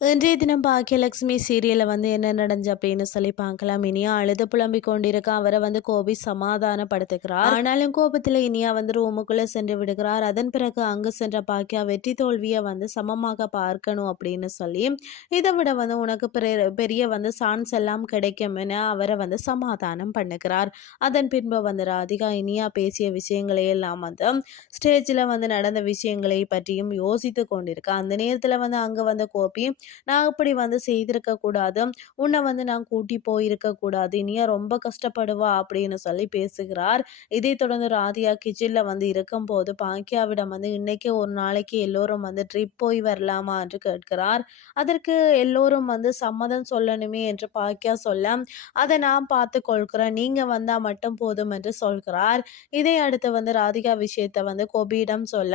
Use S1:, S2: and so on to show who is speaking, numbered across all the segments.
S1: இன்றைய தினம் பாக்கியலட்சுமி சீரியலில் வந்து என்ன நடந்துச்சு அப்படின்னு சொல்லி பார்க்கலாம். இனியா அழுது புலம்பிக் கொண்டிருக்க. அவரை வந்து கோபி சமாதானப்படுத்துகிறார். ஆனாலும் கோபத்தில் இனியா வந்து ரூமுக்குள்ளே சென்று விடுகிறார். அதன் பிறகு அங்கு சென்ற பாக்கியா வெற்றி தோல்வியை வந்து சமமாக பார்க்கணும் அப்படின்னு சொல்லி இதை விட வந்து உனக்கு பெரிய வந்து சான்ஸ் எல்லாம் கிடைக்கும் என அவரை வந்து சமாதானம் பண்ணுகிறார். அதன் பின்பு வந்து ராதிகா இனியா பேசிய விஷயங்களை எல்லாம் வந்து ஸ்டேஜில் வந்து நடந்த விஷயங்களை பற்றியும் யோசித்து கொண்டிருக்க. அந்த நேரத்தில் வந்து அங்கே வந்த கோபி நான் இப்படி வந்து செய்திருக்க கூடாது. உன்னை வந்து நான் கூட்டி போயிருக்க கூடாது. இனியா ரொம்ப கஷ்டப்படுவா அப்படின்னு சொல்லி பேசுகிறார். இதை தொடர்ந்து ராதியா கிச்சனில் வந்து இருக்கும்போது பாக்கியாவிடம் வந்து இன்னைக்கு ஒரு நாளைக்கு எல்லோரும் வந்து ட்ரிப் போய் வரலாமா என்று கேட்கிறார். அதற்கு எல்லோரும் வந்து சம்மதம் சொல்லணுமே என்று பாக்கியா சொல்ல அதை நான் பார்த்து கொள்கிறேன். நீங்க வந்தா மட்டும் போதும் என்று சொல்கிறார். இதை அடுத்து வந்து ராதிகா விஷயத்தை வந்து கோபியிடம் சொல்ல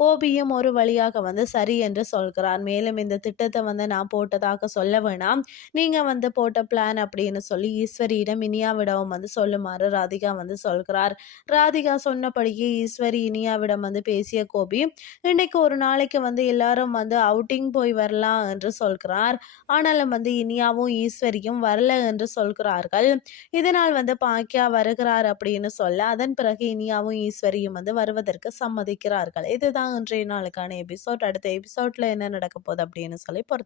S1: கோபியும் ஒரு வழியாக வந்து சரி என்று சொல்கிறார். மேலும் இந்த திட்டத்தை வந்து வந்து நான் போட்டதாக சொல்ல வேணாம். நீங்கள் வந்து போட்ட பிளான் அப்படின்னு சொல்லி ஈஸ்வரியிடம் இனியாவிடம் வந்து சொல்லுமாறு ராதிகா வந்து சொல்கிறார். ராதிகா சொன்னபடியே ஈஸ்வரி இனியாவிடம் வந்து பேசிய கோபி இன்னைக்கு ஒரு நாளைக்கு வந்து எல்லாரும் வந்து அவுட்டிங் போய் வரலாம் என்று சொல்கிறார். ஆனாலும் வந்து இனியாவும் ஈஸ்வரியும் வரல என்று சொல்கிறார்கள். இதனால் வந்து பாக்கியா வருகிறார் அப்படின்னு சொல்ல அதன் பிறகு இனியாவும் ஈஸ்வரியும் வந்து வருவதற்கு சம்மதிக்கிறார்கள். இதுதான் இன்றைய நாளுக்கான எபிசோட் அடுத்த எபிசோட்ல என்ன நடக்க போகுது அப்படின்னு சொல்லி பொறுத்து